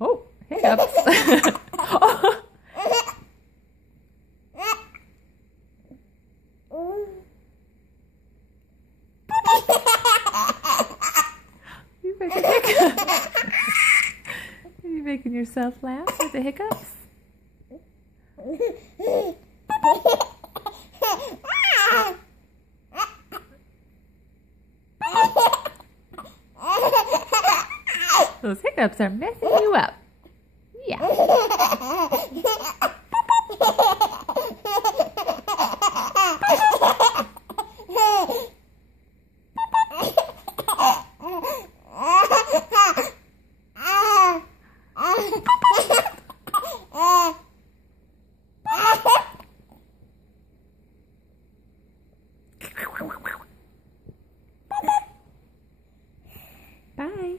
Oh, hiccups. You making hiccups. You making yourself laugh with the hiccups? Those hiccups are messing you up. Yeah. Bye.